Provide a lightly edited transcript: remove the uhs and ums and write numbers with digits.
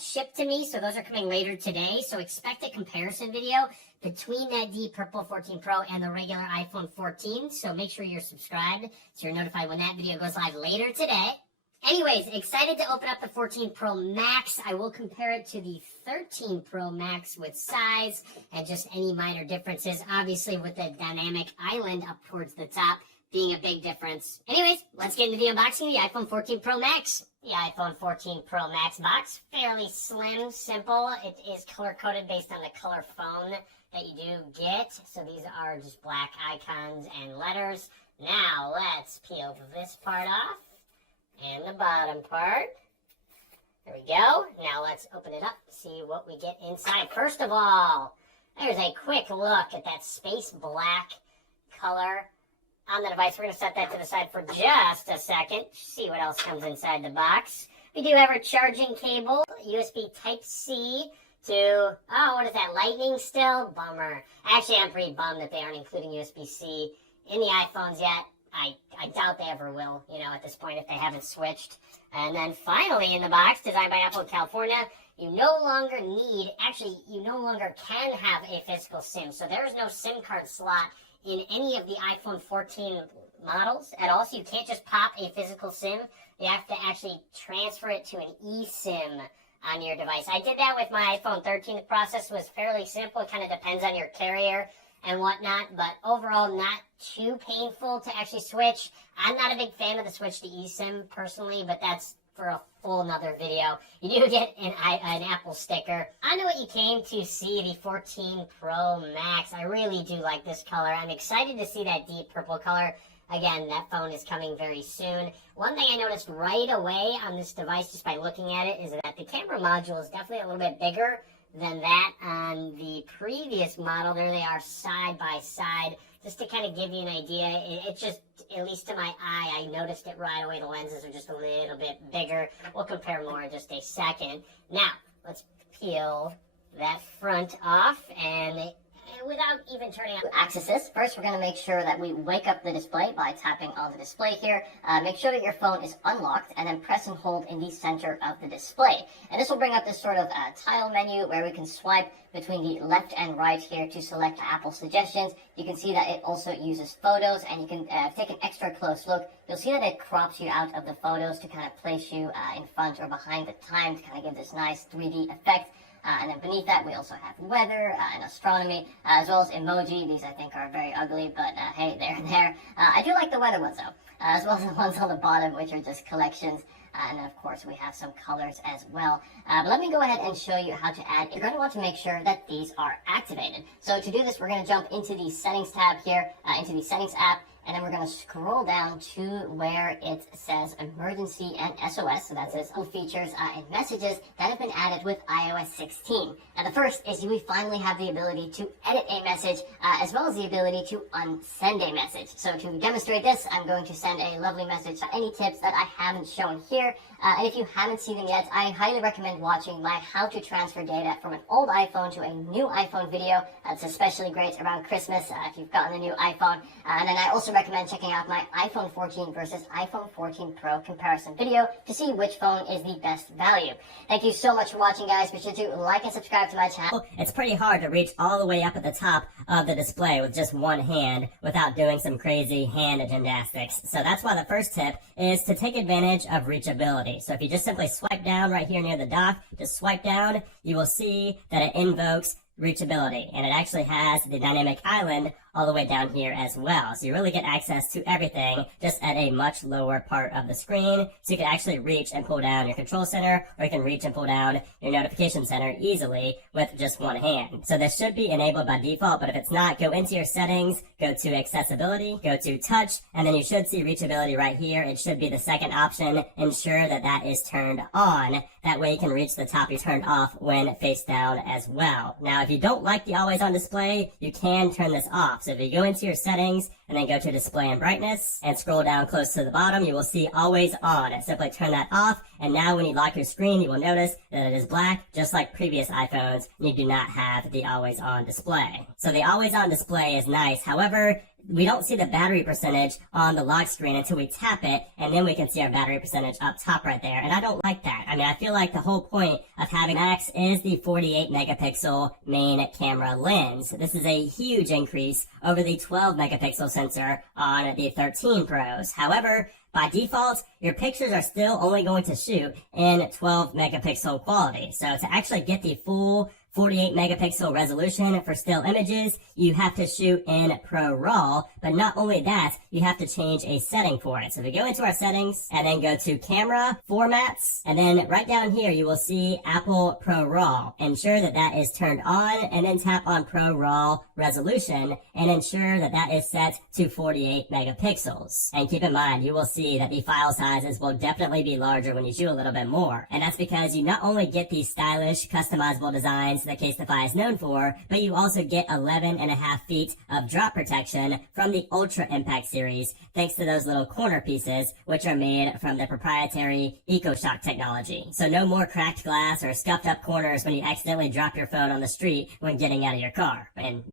shipped to me, so those are coming later today. So expect a comparison video between that deep purple 14 Pro and the regular iPhone 14. So make sure you're subscribed so you're notified when that video goes live later today. Anyways, excited to open up the 14 Pro Max. I will compare it to the 13 Pro Max with size and just any minor differences. Obviously, with the dynamic island up towards the top being a big difference. Anyways, let's get into the unboxing of the iPhone 14 Pro Max. The iPhone 14 Pro Max box, fairly slim, simple. It is color-coded based on the color phone that you do get. So these are just black icons and letters. Now, let's peel this part off. And the bottom part. There we go. Now let's open it up, see what we get inside. First of all, there's a quick look at that space black color on the device. We're going to set that to the side for just a second. See what else comes inside the box. We do have our charging cable, USB Type-C to, oh, what is that, Lightning still? Bummer. Actually, I'm pretty bummed that they aren't including USB-C in the iPhones yet. I doubt they ever will, at this point if they haven't switched. And then finally in the box, designed by Apple California, you no longer can have a physical SIM. So there is no SIM card slot in any of the iPhone 14 models at all. So you can't just pop a physical SIM. You have to actually transfer it to an eSIM on your device. I did that with my iPhone 13. The process was fairly simple. It kind of depends on your carrier and whatnot, but overall not too painful to actually switch. I'm not a big fan of the switch to eSIM personally, but that's for a full nother video. You do get an Apple sticker. I know what you came to see, the 14 Pro Max. I really do like this color. I'm excited to see that deep purple color. Again, that phone is coming very soon. One thing I noticed right away on this device, just by looking at it, is that the camera module is definitely a little bit bigger than that on the previous model. There they are side by side. Just to kind of give you an idea, it just, at least to my eye, I noticed it right away. The lenses are just a little bit bigger. We'll compare more in just a second. Now, let's peel that front off, and without even turning on Access This, first we're going to make sure that we wake up the display by tapping on the display here. Make sure that your phone is unlocked, and then press and hold in the center of the display. And this will bring up this sort of tile menu where we can swipe between the left and right here to select Apple suggestions. You can see that it also uses photos, and you can take an extra close look. You'll see that it crops you out of the photos to kind of place you in front or behind the time to kind of give this nice 3D effect. And then beneath that, we also have weather and astronomy, as well as emoji. These, I think, are very ugly, but hey, they're there. I do like the weather ones, though, as well as the ones on the bottom, which are just collections. And then, of course, we have some colors as well. But let me go ahead and show you how to add. You're going to want to make sure that these are activated. So to do this, we're going to jump into the Settings tab here, into the Settings app. And then we're going to scroll down to where it says Emergency and SOS. So that says all features and messages that have been added with iOS 16. Now the first is we finally have the ability to edit a message as well as the ability to unsend a message. So to demonstrate this, I'm going to send a lovely message. Any tips that I haven't shown here, and if you haven't seen them yet, I highly recommend watching my How to Transfer Data from an old iPhone to a new iPhone video. It's especially great around Christmas if you've gotten a new iPhone. And then I also recommend checking out my iPhone 14 versus iPhone 14 Pro comparison video to see which phone is the best value. Thank you so much for watching, guys. Be sure to like and subscribe to my channel. It's pretty hard to reach all the way up at the top of the display with just one hand without doing some crazy hand gymnastics. So that's why the first tip is to take advantage of reachability. So if you just simply swipe down right here near the dock, just swipe down, you will see that it invokes reachability, and it actually has the dynamic island all the way down here as well. So you really get access to everything just at a much lower part of the screen. So you can actually reach and pull down your control center, or you can reach and pull down your notification center easily with just one hand. So this should be enabled by default, but if it's not, go into your settings, go to accessibility, go to touch, and then you should see reachability right here. It should be the second option. Ensure that that is turned on. That way you can reach the top. You're turned off when face down as well. Now, if you don't like the always on display, you can turn this off. So if you go into your settings and then go to display and brightness and scroll down close to the bottom. You will see always on. Simply turn that off, and now when you lock your screen, you will notice that it is black, just like previous iPhones. You do not have the always on display. So the always on display is nice. However, we don't see the battery percentage on the lock screen until we tap it, and then we can see our battery percentage up top right there. And I don't like that. I mean, I feel like the whole point of having Max is the 48 megapixel main camera lens. This is a huge increase over the 12 megapixel sensor on the 13 Pros. However, by default, your pictures are still only going to shoot in 12 megapixel quality. So to actually get the full 48 megapixel resolution for still images, you have to shoot in Pro RAW, but not only that, you have to change a setting for it. So if we go into our settings and then go to camera, formats, and then right down here you will see Apple Pro RAW. Ensure that that is turned on, and then tap on Pro RAW resolution and ensure that that is set to 48 megapixels. And keep in mind, you will see that the file sizes will definitely be larger when you shoot a little bit more. And that's because you not only get these stylish, customizable designs that Casetify is known for, but you also get 11.5 feet of drop protection from the Ultra Impact series, thanks to those little corner pieces, which are made from the proprietary EcoShock technology. So no more cracked glass or scuffed up corners when you accidentally drop your phone on the street when getting out of your car. And